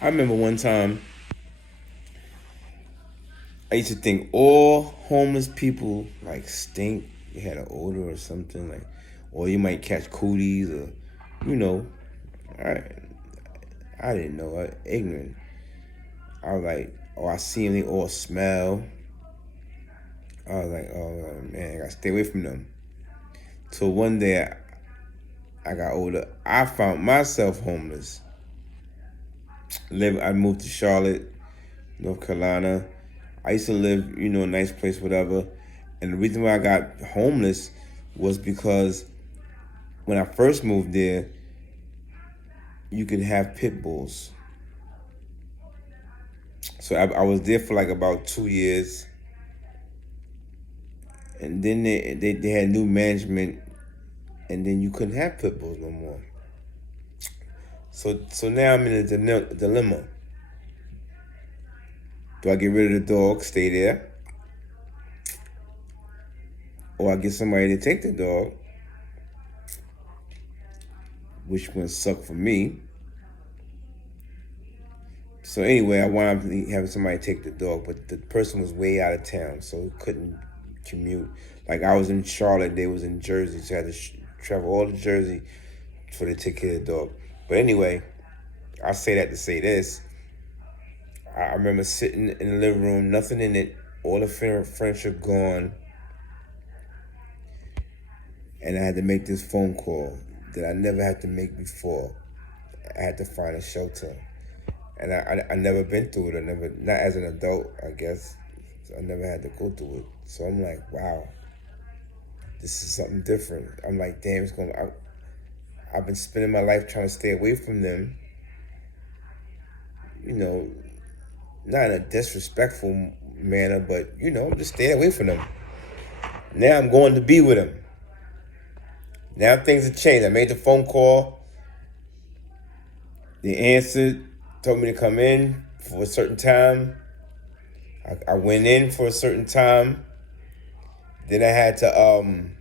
I remember one time I used to think all homeless people like stink. They had an odor or something like, or you might catch cooties or, you know, I I didn't know. Ignorant. I was like, oh, I see them. They all smell. I was like, oh man, I gotta stay away from them. So one day I got older. I found myself homeless. I moved to Charlotte, North Carolina. I used to live, a nice place, whatever. And the reason why I got homeless was because when I first moved there, you could have pit bulls. So I was there for like about 2 years, and then they had new management, and then you couldn't have pit bulls no more. So now I'm in a dilemma. Do I get rid of the dog, stay there, or I get somebody to take the dog, which one suck for me. So anyway, I wound up having somebody take the dog, but the person was way out of town, so couldn't commute. Like I was in Charlotte, they was in Jersey, so I had to travel all to Jersey for to take care of the dog. But anyway, I say that to say this. I remember sitting in the living room, nothing in it, all the furniture gone, and I had to make this phone call that I never had to make before. I had to find a shelter, and I never been through it. I never, not as an adult, I guess. I never had to go through it. So I'm like, wow, this is something different. I'm like, damn, I've been spending my life trying to stay away from them. You know, not in a disrespectful manner, but just stay away from them. Now I'm going to be with them. Now things have changed. I made the phone call. They answered, told me to come in for a certain time. I went in for a certain time. Then I had to,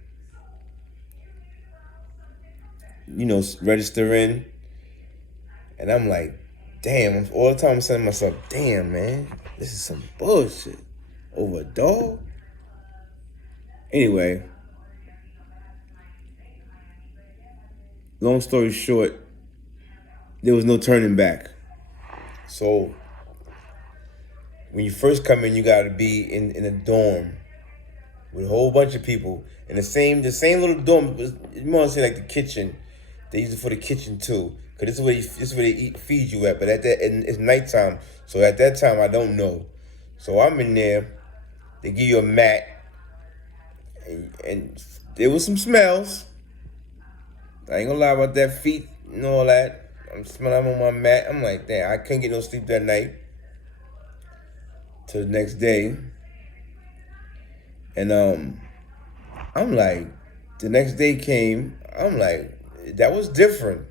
register in. And I'm like, damn, all the time I'm saying to myself, damn, man, this is some bullshit. Over a dog? Anyway, long story short, there was no turning back. So when you first come in, you gotta be in a dorm with a whole bunch of people in the same little dorm. You want to say like the kitchen. They use it for the kitchen too, cause this is where they feed you at. But and it's nighttime, so at that time I don't know. So I'm in there. They give you a mat, and there was some smells. I ain't gonna lie about that, feet and all that. I'm smelling on my mat. I'm like, damn, I couldn't get no sleep that night. Till the next day, and I'm like, the next day came. I'm like, that was different.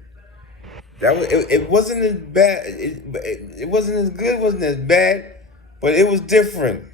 It wasn't as bad. It wasn't as good. It wasn't as bad, but it was different.